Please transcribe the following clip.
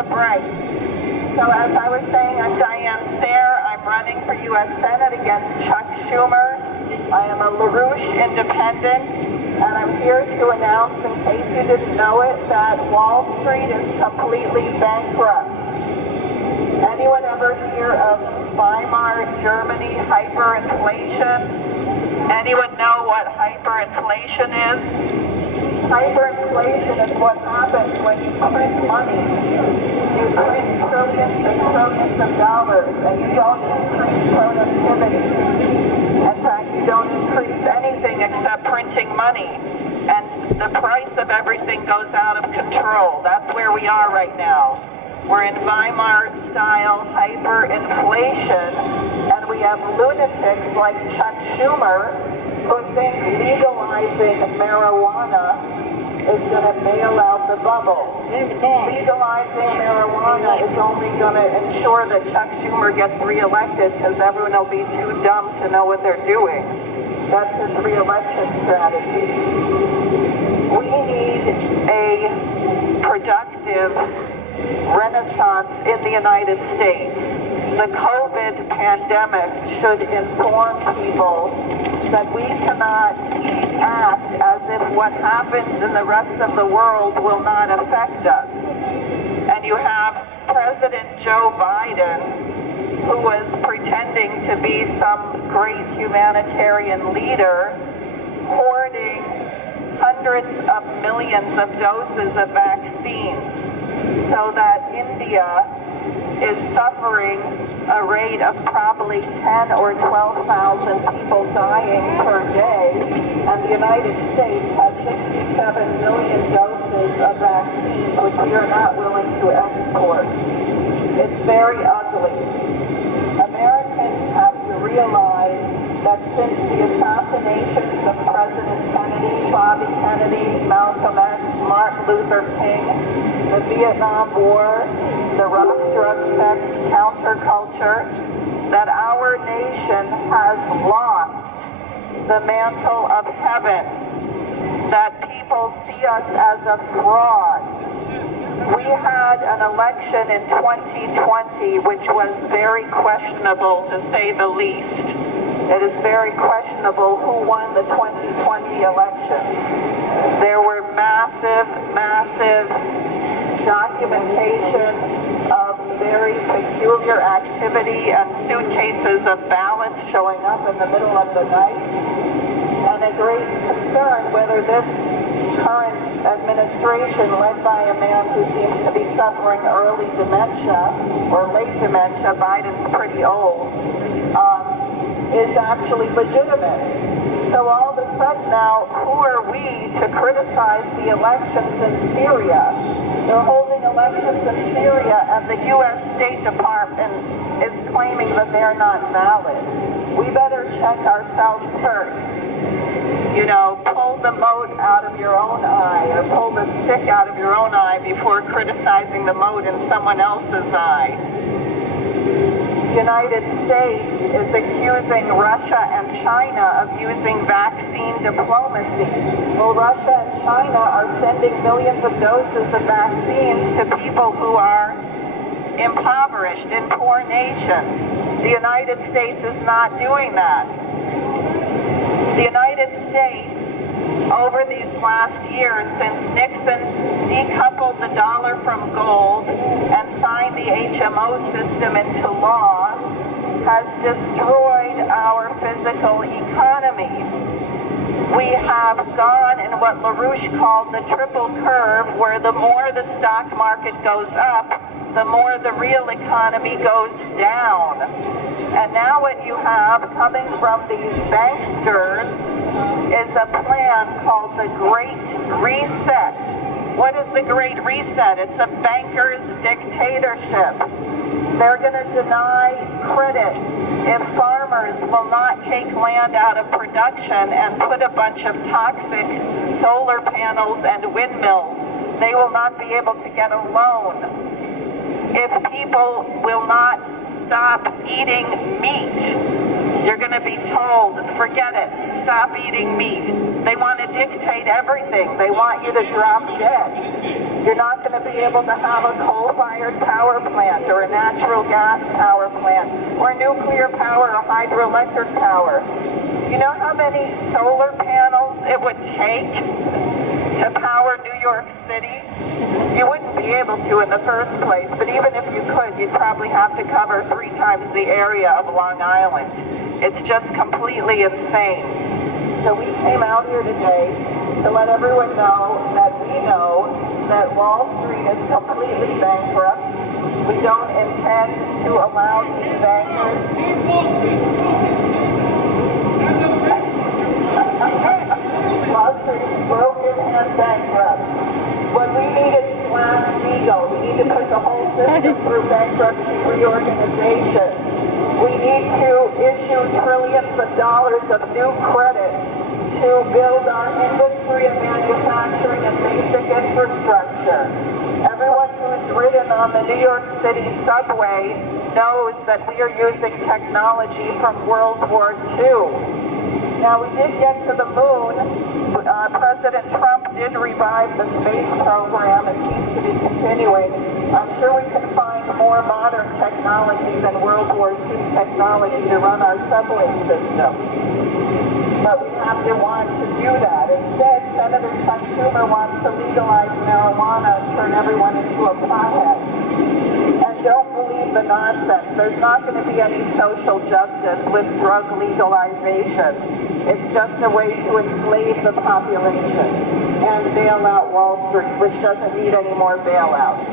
the Bryce. So as I was saying, I'm Diane Sare. I'm running for U.S. Senate against Chuck Schumer. I am a LaRouche independent, and I'm here to announce, in case you didn't know it, that Wall Street is completely bankrupt. Anyone ever hear of Weimar Germany hyperinflation? Anyone know what hyperinflation is? Hyperinflation is what happens when you print money. You print trillions and trillions of dollars, and you don't increase productivity. In fact, you don't increase anything except printing money. And the price of everything goes out of control. That's where we are right now. We're in Weimar-style hyperinflation, and we have lunatics like Chuck Schumer who think legalizing marijuana is going to bail out the bubble. Legalizing marijuana is only going to ensure that Chuck Schumer gets reelected because everyone will be too dumb to know what they're doing. That's his reelection strategy. We need a productive renaissance in the United States. The COVID pandemic should inform people that we cannot act as if what happens in the rest of the world will not affect us. And you have President Joe Biden, who was pretending to be some great humanitarian leader, hoarding hundreds of millions of doses of vaccines, so that India is suffering a rate of probably 10 or 12,000 people dying per day, and the United States has 67 million doses of vaccines which we are not willing to export. It's very ugly. Americans have to realize that since the assassinations of President Kennedy, Bobby Kennedy, Malcolm X, Martin Luther King, the Vietnam War, the rock, drug, sex, counterculture, that our nation has lost the mantle of heaven, that people see us as a fraud. We had an election in 2020 which was very questionable, to say the least. It is very questionable who won the 2020 election. There were massive documentation of very peculiar activity and suitcases of ballots showing up in the middle of the night, and a great concern whether this current administration, led by a man who seems to be suffering early dementia or late dementia, Biden's pretty old, is actually legitimate. So all of a sudden now, who are we to criticize the elections in Syria? They're holding elections in Syria, and the U.S. State Department is claiming that they're not valid. We better check ourselves first. You know, pull the mote out of your own eye, or pull the stick out of your own eye before criticizing the mote in someone else's eye. The United States is accusing Russia and China of using vaccine diplomacy. Well, Russia and China are sending millions of doses of vaccines to people who are impoverished in poor nations. The United States is not doing that. The United States, over these last years, since Nixon decoupled the dollar from gold and signed the HMO system into law, has destroyed our physical economy. We have gone in what LaRouche called the triple curve, where the more the stock market goes up, the more the real economy goes down. And now what you have coming from these banksters is a plan called the Great Reset. What is the Great Reset? It's a banker's dictatorship. They're going to deny credit if farmers will not take land out of production and put a bunch of toxic solar panels and windmills. They will not be able to get a loan. If people will not stop eating meat, you're going to be told, forget it, stop eating meat. They want to dictate everything. They want you to drop dead. You're not going to be able to have a coal-fired power plant or a natural gas power plant or nuclear power or hydroelectric power. You know how many solar panels it would take to power New York City? You wouldn't be able to in the first place, but even if you could, you'd probably have to cover 3 times the area of Long Island. It's just completely insane. So we came out here today to let everyone know that Wall Street is completely bankrupt. We don't intend to allow these bankers. Wall Street is broken and bankrupt. What we need is Glass-Steagall. We need to put the whole system through bankruptcy reorganization. We need to issue trillions of dollars of new credit to build our industry and manufacturing and basic infrastructure. Everyone who's ridden on the New York City subway knows that we are using technology from World War II. Now, we did get to the moon. President Trump did revive the space program. It seems to be continuing. I'm sure we can find more modern technology than World War II technology to run our subway system. But we have to want to do that. Instead, Senator Chuck Schumer wants to legalize marijuana and turn everyone into a pothead. And don't believe the nonsense. There's not going to be any social justice with drug legalization. It's just a way to enslave the population and bail out Wall Street, which doesn't need any more bailouts.